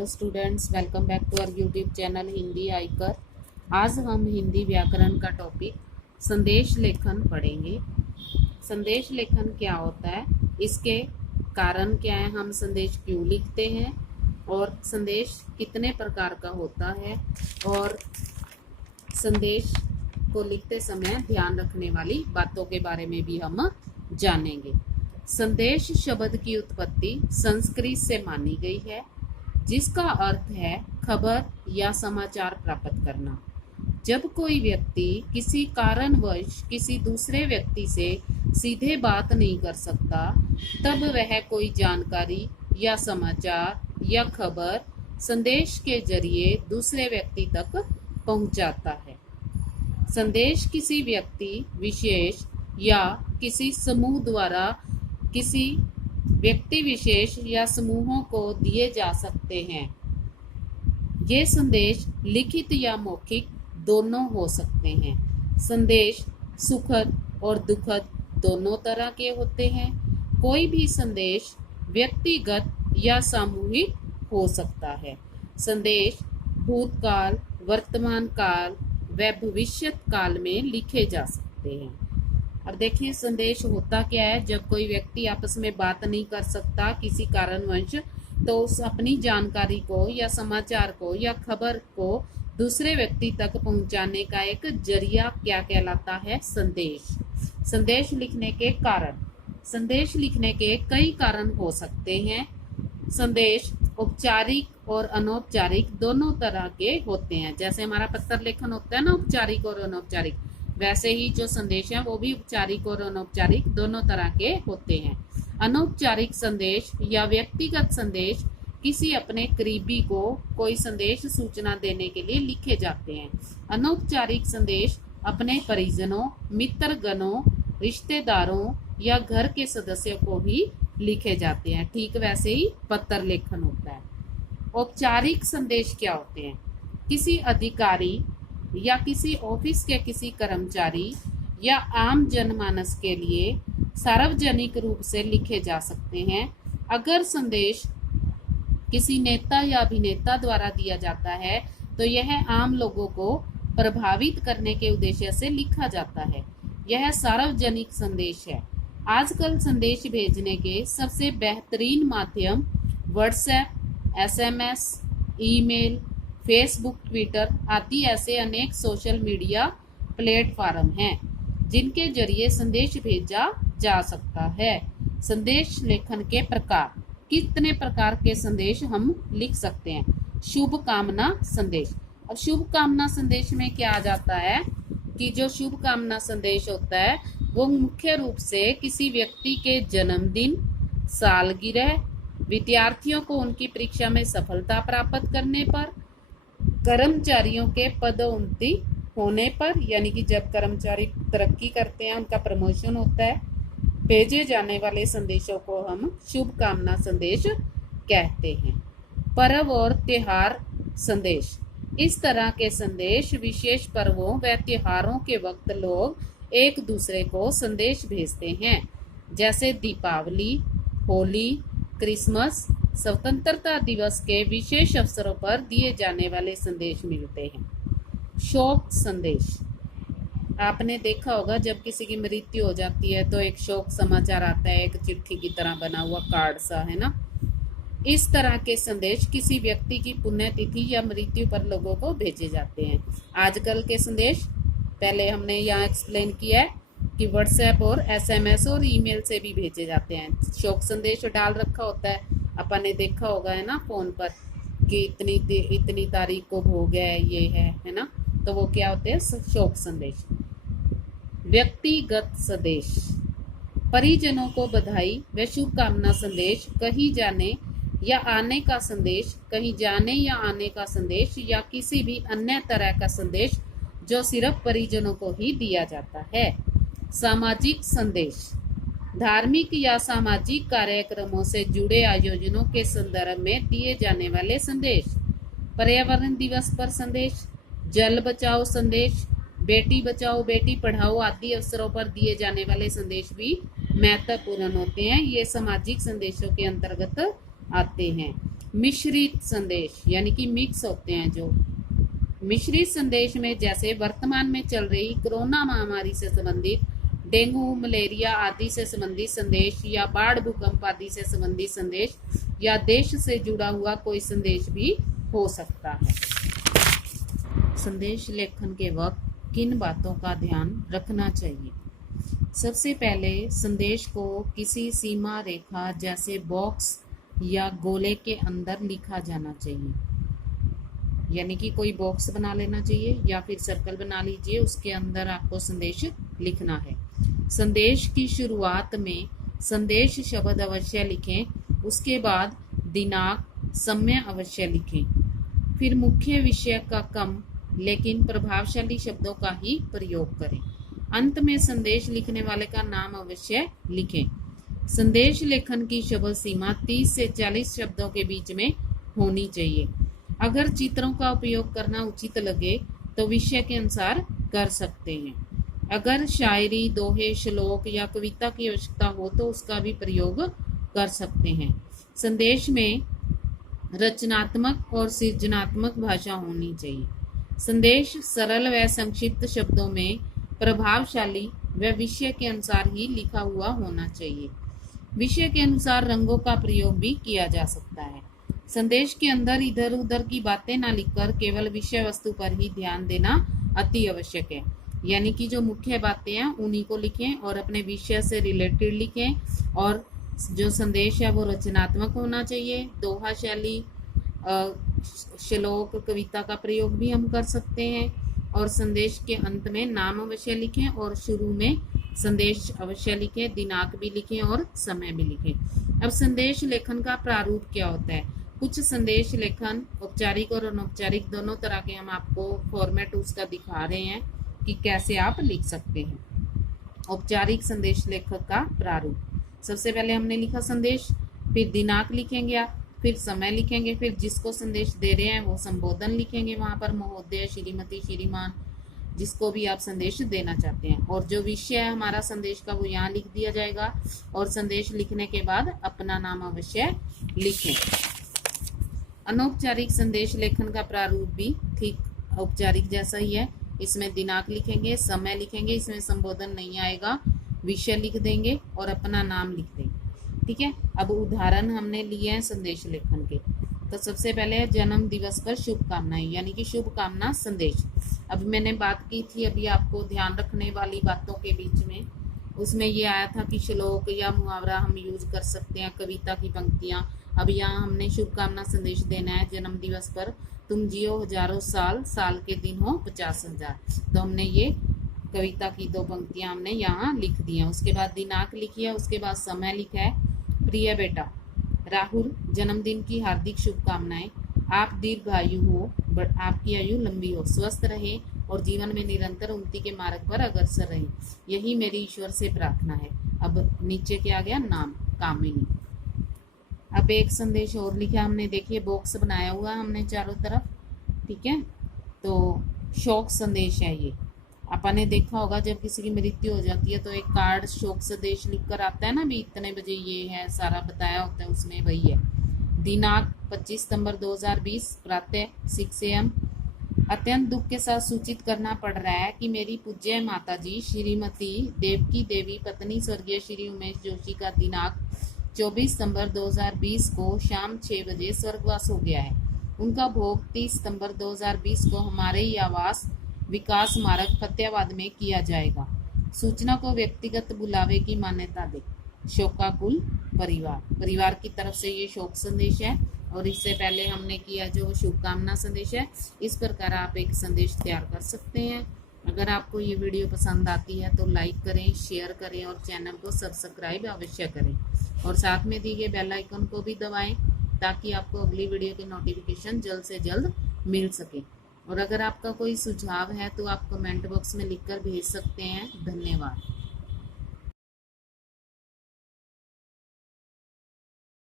Hello students, welcome back to our YouTube channel Hindi आइकर। आज हम हिंदी व्याकरण का टॉपिक संदेश लेखन पढ़ेंगे। संदेश लेखन क्या होता है, इसके कारण क्या है, हम संदेश क्यों लिखते हैं और संदेश कितने प्रकार का होता है और संदेश को लिखते समय ध्यान रखने वाली बातों के बारे में भी हम जानेंगे। संदेश शब्द की उत्पत्ति संस्कृत से मानी गई है, जिसका अर्थ है खबर या समाचार प्राप्त करना। जब कोई व्यक्ति किसी कारणवश किसी दूसरे व्यक्ति से सीधे बात नहीं कर सकता, तब वह कोई जानकारी या समाचार या खबर संदेश के जरिए दूसरे व्यक्ति तक पहुंचाता है। संदेश किसी व्यक्ति विशेष या किसी समूह द्वारा किसी व्यक्ति विशेष या समूहों को दिए जा सकते हैं। ये संदेश लिखित या मौखिक दोनों हो सकते हैं। संदेश सुखद और दुखद दोनों तरह के होते हैं। कोई भी संदेश व्यक्तिगत या सामूहिक हो सकता है। संदेश भूतकाल, वर्तमान काल व भविष्य काल में लिखे जा सकते हैं। और देखिए, संदेश होता क्या है। जब कोई व्यक्ति आपस में बात नहीं कर सकता किसी कारणवश, तो उस अपनी जानकारी को या समाचार को या खबर को दूसरे व्यक्ति तक पहुंचाने का एक जरिया क्या कहलाता है, संदेश। संदेश लिखने के कारण, संदेश लिखने के कई कारण हो सकते हैं। संदेश औपचारिक और अनौपचारिक दोनों तरह के होते हैं। जैसे हमारा पत्र लेखन होता है ना, औपचारिक और अनौपचारिक, वैसे ही जो संदेश है वो भी औपचारिक और अनौपचारिक दोनों तरह के होते हैं। अनौपचारिक संदेश या व्यक्तिगत संदेश किसी अपने करीबी को कोई संदेश सूचना देने के लिए लिखे जाते हैं। अनौपचारिक संदेश अपने परिजनों, मित्रगणों, रिश्तेदारों या घर के सदस्यों को भी लिखे जाते हैं। ठीक वैसे ही पत्र लेखन होता है। औपचारिक संदेश क्या होते हैं? किसी अधिकारी या किसी ऑफिस के किसी कर्मचारी या आम जनमानस के लिए सार्वजनिक रूप से लिखे जा सकते हैं। अगर संदेश किसी नेता या अभिनेता द्वारा दिया जाता है, तो यह आम लोगों को प्रभावित करने के उद्देश्य से लिखा जाता है। यह सार्वजनिक संदेश है। आजकल संदेश भेजने के सबसे बेहतरीन माध्यम WhatsApp, SMS, email, Facebook, Twitter आदि ऐसे अनेक सोशल मीडिया प्लेटफॉर्म हैं, जिनके जरिए संदेश भेजा जा सकता है। संदेश लेखन के प्रकार, कितने प्रकार के संदेश हम लिख सकते हैं? शुभ कामना संदेश। अब शुभ कामना संदेश में क्या आ जाता है कि जो शुभ कामना संदेश होता है वो मुख्य रूप से किसी व्यक्ति के जन्मदिन, सालगिरह, विद्यार्थियों को उनकी परीक्षा में सफलता प्राप्त करने पर, कर्मचारियों के पदोन्नति होने पर, यानी कि जब कर्मचारी तरक्की करते हैं, उनका प्रमोशन होता है, भेजे जाने वाले संदेशों को हम शुभ कामना संदेश कहते हैं। पर्व और त्योहार संदेश, इस तरह के संदेश विशेष पर्वों व त्योहारों के वक्त लोग एक दूसरे को संदेश भेजते हैं। जैसे दीपावली, होली, क्रिसमस, स्वतंत्रता दिवस के विशेष अवसरों पर दिए जाने वाले संदेश मिलते हैं। शोक संदेश, आपने देखा होगा जब किसी की मृत्यु हो जाती है तो एक शोक समाचार आता है, एक चिट्ठी की तरह बना हुआ कार्ड सा, है ना। इस तरह के संदेश किसी व्यक्ति की पुण्यतिथि या मृत्यु पर लोगों को भेजे जाते हैं। आजकल के संदेश पहले हमने यहाँ एक्सप्लेन किया है कि व्हाट्सएप और एसएमएस और ईमेल से भी भेजे जाते हैं। शोक संदेश डाल रखा होता है, अपन ने देखा होगा, है ना, फोन पर कि इतनी तारीख को भोग है, ये है ना। तो वो क्या होते हैं? शोक संदेश। व्यक्तिगत संदेश, परिजनों को बधाई व शुभकामना संदेश, कहीं जाने या आने का संदेश, कहीं जाने या आने का संदेश या किसी भी अन्य तरह का संदेश जो सिर्फ परिजनों को ही दिया जाता है। सामाजिक संदेश, धार्मिक या सामाजिक कार्यक्रमों से जुड़े आयोजनों के संदर्भ में दिए जाने वाले संदेश। पर्यावरण दिवस पर संदेश, जल बचाओ संदेश, बेटी बचाओ बेटी पढ़ाओ आदि अवसरों पर दिए जाने वाले संदेश भी महत्वपूर्ण होते हैं। ये सामाजिक संदेशों के अंतर्गत आते हैं। मिश्रित संदेश यानी कि मिक्स होते हैं जो मिश्रित संदेश में जैसे वर्तमान में चल रही कोरोना महामारी से संबंधित, डेंगू, मलेरिया आदि से संबंधित संदेश, या बाढ़, भूकंप आदि से संबंधित संदेश, या देश से जुड़ा हुआ कोई संदेश भी हो सकता है। संदेश लेखन के वक्त किन बातों का ध्यान रखना चाहिए? सबसे पहले संदेश को किसी सीमा रेखा जैसे बॉक्स या गोले के अंदर लिखा जाना चाहिए, यानी कि कोई बॉक्स बना लेना चाहिए या फिर सर्कल बना लीजिए, उसके अंदर आपको संदेश लिखना है। संदेश की शुरुआत में संदेश शब्द अवश्य लिखें, उसके बाद दिनांक, समय अवश्य लिखें। फिर मुख्य विषय का कम लेकिन प्रभावशाली शब्दों का ही प्रयोग करें। अंत में संदेश लिखने वाले का नाम अवश्य लिखें। संदेश लेखन की शब्द सीमा 30 से 40 शब्दों के बीच में होनी चाहिए। अगर चित्रों का उपयोग करना उचित लगे तो विषय के अनुसार कर सकते हैं। अगर शायरी, दोहे, श्लोक या कविता की आवश्यकता हो तो उसका भी प्रयोग कर सकते हैं। संदेश में रचनात्मक और सृजनात्मक भाषा होनी चाहिए। संदेश सरल व संक्षिप्त शब्दों में प्रभावशाली व विषय के अनुसार ही लिखा हुआ होना चाहिए। विषय के अनुसार रंगों का प्रयोग भी किया जा सकता है। संदेश के अंदर इधर उधर की बातें ना लिखकर केवल विषय वस्तु पर ही ध्यान देना अति आवश्यक है। यानी कि जो मुख्य बातें हैं उन्हीं को लिखें और अपने विषय से रिलेटेड लिखें। और जो संदेश है वो रचनात्मक होना चाहिए। दोहा शैली, श्लोक, कविता का प्रयोग भी हम कर सकते हैं। और संदेश के अंत में नाम अवश्य लिखें और शुरू में संदेश अवश्य लिखें, दिनांक भी लिखें और समय भी लिखें। अब संदेश लेखन का प्रारूप क्या होता है? कुछ संदेश लेखन औपचारिक और अनौपचारिक दोनों तरह के हम आपको फॉर्मेट उसका दिखा रहे हैं कि कैसे आप लिख सकते हैं। औपचारिक संदेश लेखक का प्रारूप, सबसे पहले हमने लिखा संदेश, फिर दिनांक लिखेंगे आप, फिर समय लिखेंगे, फिर जिसको संदेश दे रहे हैं वो संबोधन लिखेंगे, वहां पर महोदय, श्रीमती, श्रीमान, जिसको भी आप संदेश देना चाहते हैं। और जो विषय है हमारा संदेश का वो यहाँ लिख दिया जाएगा। और संदेश लिखने के बाद अपना नाम अवश्य लिखें। अनौपचारिक संदेश लेखन का प्रारूप भी ठीक औपचारिक जैसा ही है। इसमें दिनांक लिखेंगे, समय लिखेंगे, इसमें संबोधन नहीं आएगा, विषय लिख देंगे और अपना नाम लिख देंगे। ठीक है। अब उदाहरण हमने लिए हैं संदेश लेखन के। तो सबसे पहले है जन्म दिवस पर शुभकामनाएं, यानी कि शुभकामना संदेश। अब मैंने बात की थी अभी आपको ध्यान रखने वाली बातों के बीच में, उसमें ये आया था कि श्लोक या मुहावरा हम यूज कर सकते हैं, कविता की पंक्तियां। अब यहाँ हमने शुभकामना संदेश देना है, जन्म दिवस पर तुम जियो हजारों साल, साल के दिन हो 50,000। तो हमने ये कविता की 2 पंक्तियां हमने यहाँ लिख दी हैं। उसके बाद दिनांक लिखी है, उसके बाद समय लिखा है। प्रिय बेटा राहुल, जन्मदिन की हार्दिक शुभकामनाएं। आप दीर्घायु हो, आपकी आयु लंबी हो, स्वस्थ रहे और जीवन में निरंतर उन्नति के मार्ग पर अग्रसर रहे, यही मेरी ईश्वर से प्रार्थना है। अब नीचे क्या गया, नाम कामिनी। अब एक संदेश और लिखा हमने, देखिए बॉक्स बनाया हुआ हमने चारों तरफ। ठीक है। तो शोक संदेश है ये। अपन ने देखा होगा जब किसी की मृत्यु हो जाती है तो एक कार्ड शोक संदेश लिख कर आता है ना, भी इतने बजे ये है, सारा बताया होता है उसमें, वही है। दिनांक 25 सितंबर 2020, प्रातः 6 AM। अत्यंत दुख के साथ सूचित करना पड़ रहा है कि मेरी पूज्य माताजी श्रीमती देवकी देवी पत्नी स्वर्गीय श्री उमेश जोशी का दिनांक 24 सितंबर 2020 को शाम 6 बजे स्वर्गवास हो गया है। उनका भोग 30 सितंबर 2020 को हमारे ही आवास विकास मार्ग फतेहाबाद में किया जाएगा। सूचना को व्यक्तिगत बुलावे की मान्यता दे। शोकाकुल परिवार की तरफ से ये शोक संदेश है। और इससे पहले हमने किया जो शुभकामना संदेश है, इस प्रकार आप एक संदेश तैयार कर सकते हैं। अगर आपको ये वीडियो पसंद आती है तो लाइक करें, शेयर करें और चैनल को सब्सक्राइब अवश्य करें। और साथ में दी गए बेल आइकन को भी दबाएं ताकि आपको अगली वीडियो के नोटिफिकेशन जल्द से जल्द मिल सके। और अगर आपका कोई सुझाव है तो आप कमेंट बॉक्स में लिखकर भेज सकते हैं। धन्यवाद।